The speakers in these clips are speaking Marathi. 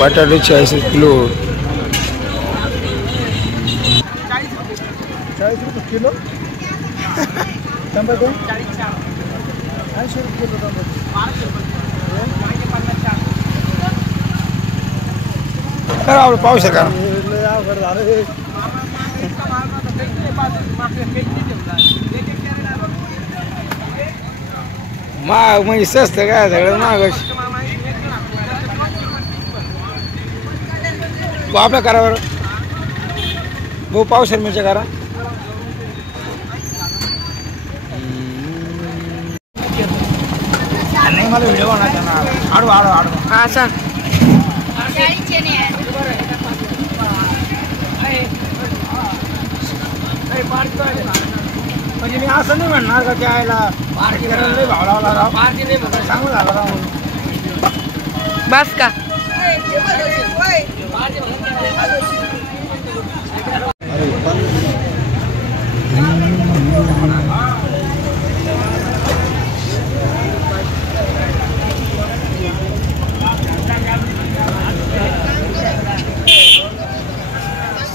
बटाटे 40 किलो. 40 रुपये किलो. टमाटे 80 रुपये किलो करा पाहू शका महाग म्हणजे स्वस्त काय सगळं महागच. आपल्या करा बरं भाऊ पावशेर मिरच्या करा. नाही मला व्हिडिओ बनायचा ना. आडू आडू आडू हा सांग. म्हणजे मी असं नाही म्हणणार का त्याला भाव लावला राव चांगलं झालं राव बस का.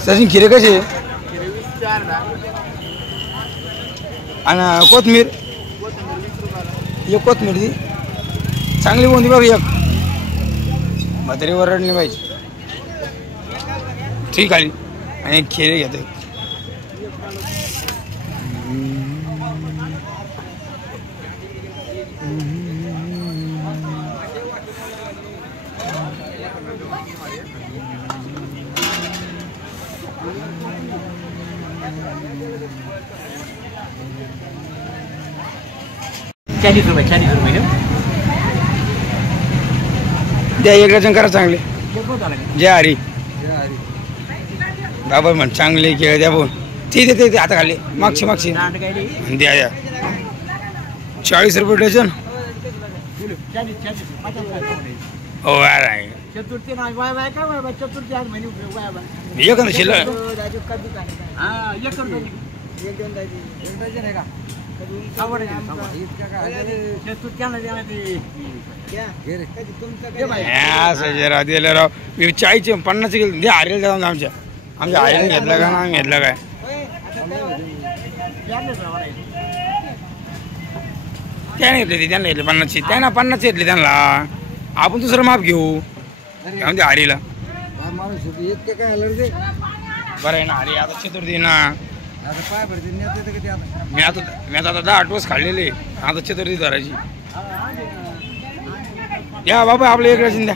सचिन खिरे कसे आणि कोथमीर एक कोथमीर ती चांगली कोणती बघ एक म्हातारी वरडणी पाहिजे ठीक आहे. आणि खिरे घेते द्या एक डझन करा चांगले. जय हरी बाबा म्हण चांगले केळ द्या बोल. ते ते आता खाली मागची मागची द्या द्या 40 रुपये डझन. हो आहे एक ना शिल्लक जरा दिलं राव. मी 40 50 किलो द्या. हरेल जाऊन आमच्या हरेल घेतलं का ना आम्ही घेतलं काय त्याने घेतले. त्यांना घेतले 50. त्यांना 50 घेतले. त्यांना आपण दुसरं माप घेऊ म्हणजे हरीला बरं आहे ना. हरी आता चतुर्थी ना. मी आता 10 दिवस खाल्लेले. आता चतुर्थी धरायची. या बाबा आपलं एक डझन द्या.